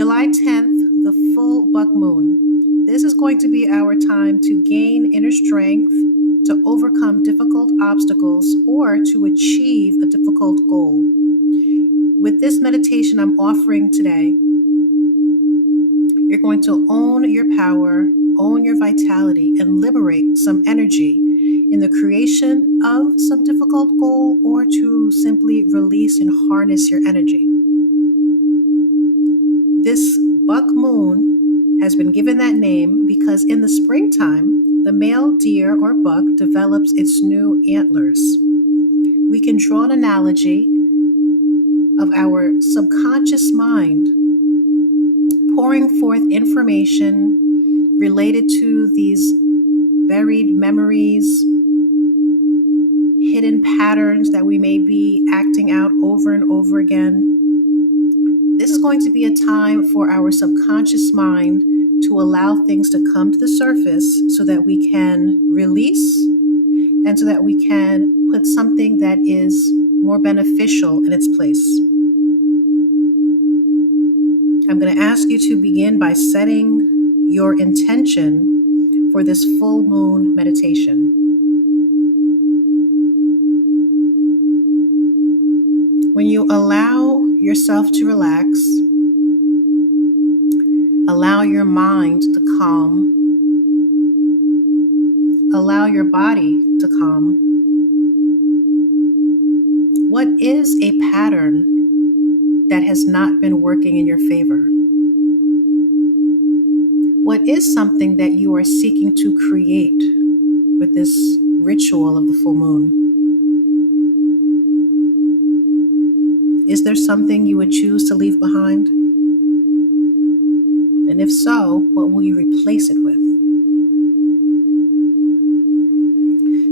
July 10th, the full buck moon. This is going to be our time to gain inner strength, to overcome difficult obstacles, or to achieve a difficult goal. With this meditation I'm offering today, you're going to own your power, own your vitality, and liberate some energy in the creation of some difficult goal, or to simply release and harness your energy. This buck moon has been given that name because in the springtime, the male deer or buck develops its new antlers. We can draw an analogy of our subconscious mind pouring forth information related to these buried memories, hidden patterns that we may be acting out over and over again. This is going to be a time for our subconscious mind to allow things to come to the surface so that we can release and so that we can put something that is more beneficial in its place. I'm going to ask you to begin by setting your intention for this full moon meditation. When you allow yourself to relax, allow your mind to calm, allow your body to calm. What is a pattern that has not been working in your favor? What is something that you are seeking to create with this ritual of the full moon? Is there something you would choose to leave behind? And if so, what will you replace it with?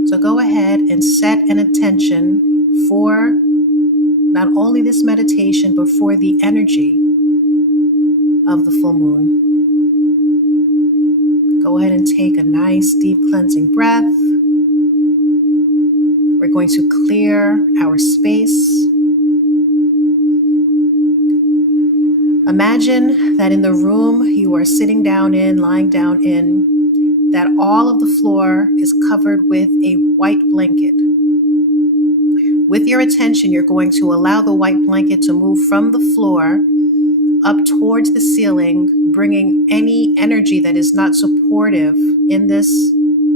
So go ahead and set an intention for not only this meditation, but for the energy of the full moon. Go ahead and take a nice deep cleansing breath. We're going to clear our space. Imagine that in the room you are sitting down in, lying down in, that all of the floor is covered with a white blanket. With your attention, you're going to allow the white blanket to move from the floor up towards the ceiling, bringing any energy that is not supportive in this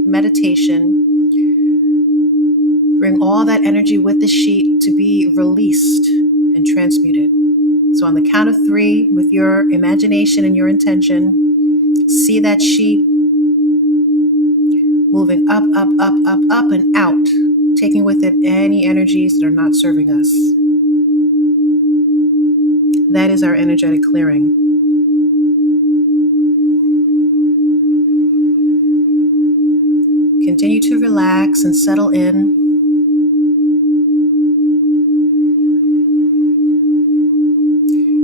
meditation. Bring all that energy with the sheet to be released and transmuted. So on the count of 3, with your imagination and your intention, see that sheet moving up, up, up, up, up, and out, taking with it any energies that are not serving us. That is our energetic clearing. Continue to relax and settle in.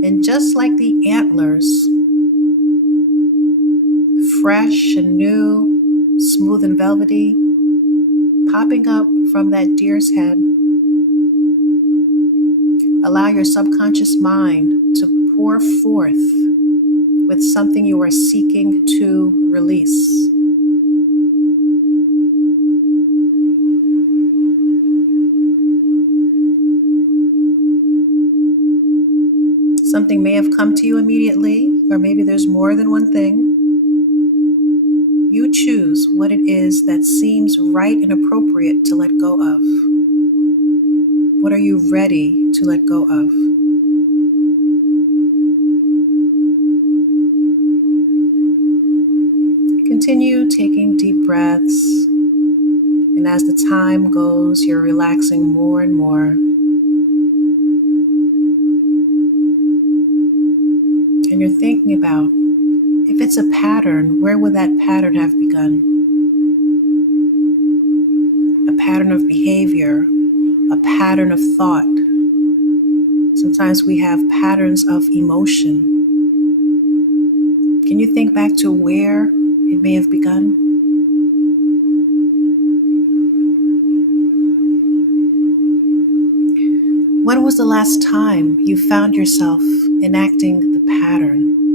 And just like the antlers, fresh and new, smooth and velvety, popping up from that deer's head, allow your subconscious mind to pour forth with something you are seeking to release. Something may have come to you immediately, or maybe there's more than one thing. You choose what it is that seems right and appropriate to let go of. What are you ready to let go of? Continue taking deep breaths, and as the time goes, you're relaxing more and more. And you're thinking about, if it's a pattern, where would that pattern have begun? A pattern of behavior, a pattern of thought. Sometimes we have patterns of emotion. Can you think back to where it may have begun? When was the last time you found yourself enacting the pattern?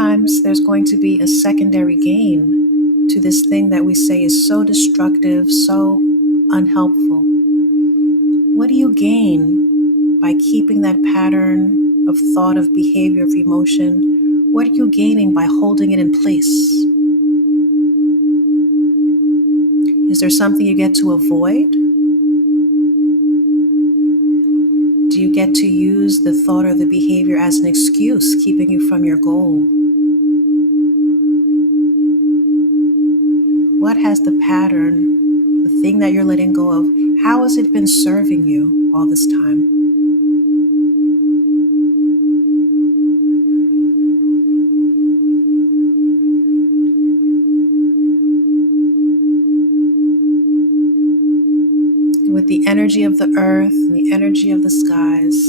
sometimes there's going to be a secondary gain to this thing that we say is so destructive, so unhelpful. What do you gain by keeping that pattern of thought, of behavior, of emotion? What are you gaining by holding it in place? Is there something you get to avoid? Do you get to use the thought or the behavior as an excuse, keeping you from your goal? What has the pattern, the thing that you're letting go of, how has it been serving you all this time? With the energy of the earth and the energy of the skies,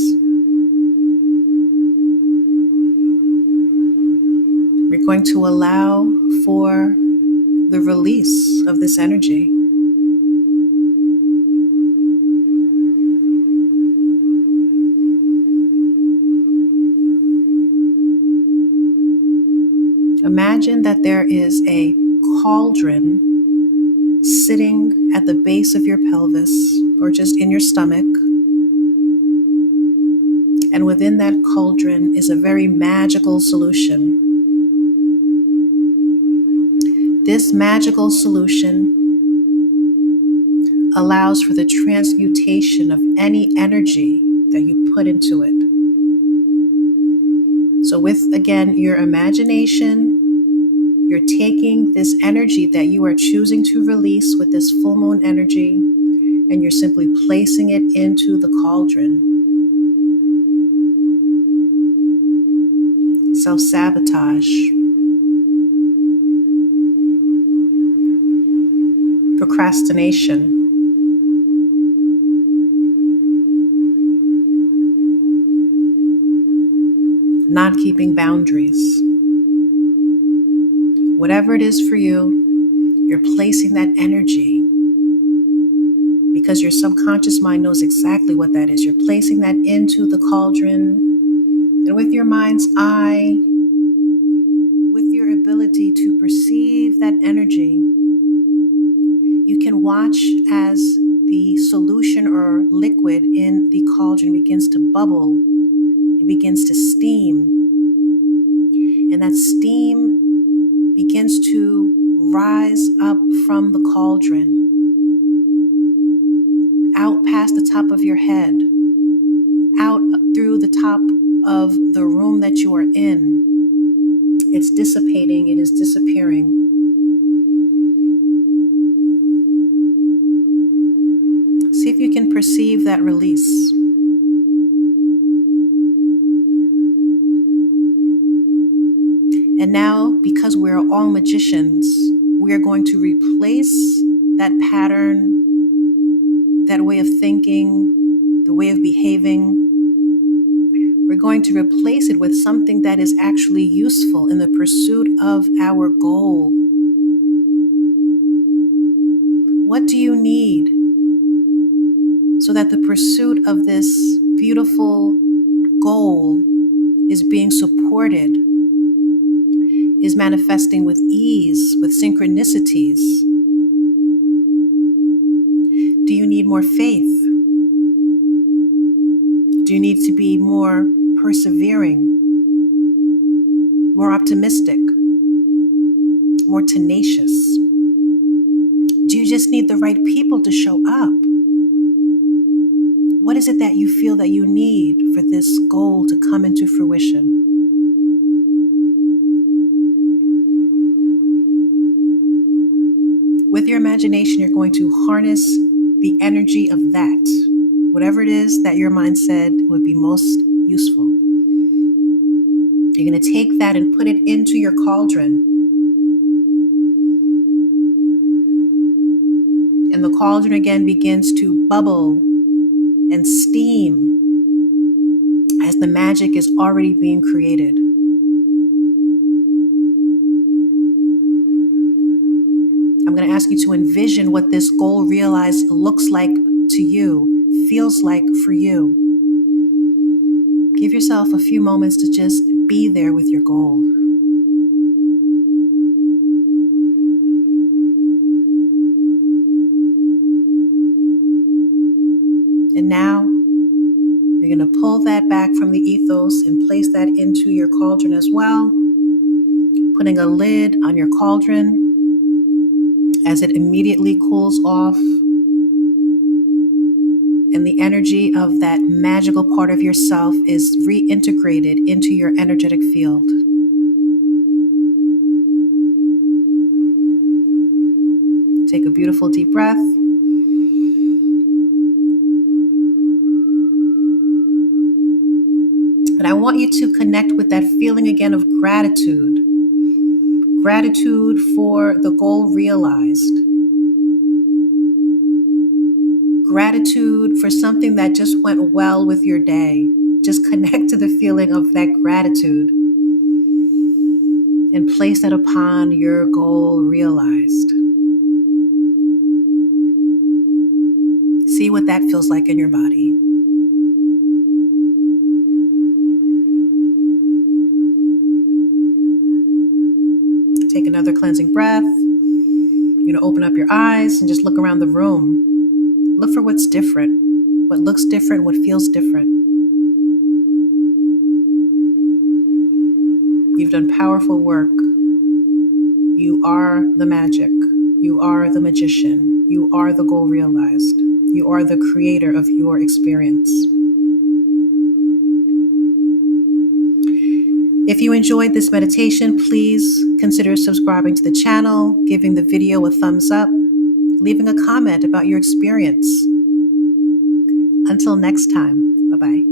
we're going to allow for the release of this energy. Imagine that there is a cauldron sitting at the base of your pelvis or just in your stomach. And within that cauldron is a very magical solution. This magical solution allows for the transmutation of any energy that you put into it. So with, again, your imagination, you're taking this energy that you are choosing to release with this full moon energy, and you're simply placing it into the cauldron. Self-sabotage, procrastination, not keeping boundaries. Whatever it is for you, you're placing that energy because your subconscious mind knows exactly what that is. You're placing that into the cauldron, and with your mind's eye, with your ability to perceive that energy, you can watch as the solution or liquid in the cauldron begins to bubble. It begins to steam. And that steam begins to rise up from the cauldron, out past the top of your head, out through the top of the room that you are in. It's dissipating, it is disappearing. See if you can perceive that release. And now, because we're all magicians, we are going to replace that pattern, that way of thinking, the way of behaving. We're going to replace it with something that is actually useful in the pursuit of our goal. What do you need so that the pursuit of this beautiful goal is being supported, is manifesting with ease, with synchronicities? Do you need more faith? Do you need to be more persevering, more optimistic, more tenacious? Do you just need the right people to show up? What is it that you feel that you need for this goal to come into fruition? With your imagination, you're going to harness the energy of that, whatever it is that your mind said would be most useful. You're going to take that and put it into your cauldron. And the cauldron again begins to bubble and steam as the magic is already being created. I'm going to ask you to envision what this goal realized looks like to you, feels like for you. Give yourself a few moments to just be there with your goal. pull that back from the ethos and place that into your cauldron as well, putting a lid on your cauldron as it immediately cools off and the energy of that magical part of yourself is reintegrated into your energetic field. Take a beautiful deep breath. And I want you to connect with that feeling again of gratitude. Gratitude for the goal realized. Gratitude for something that just went well with your day. Just connect to the feeling of that gratitude and place that upon your goal realized. See what that feels like in your body. Take another cleansing breath. You're going to open up your eyes and just look around the room. Look for what's different, what looks different, what feels different. You've done powerful work. You are the magic. You are the magician. You are the goal realized. You are the creator of your experience. If you enjoyed this meditation, please consider subscribing to the channel, giving the video a thumbs up, leaving a comment about your experience. Until next time, bye-bye.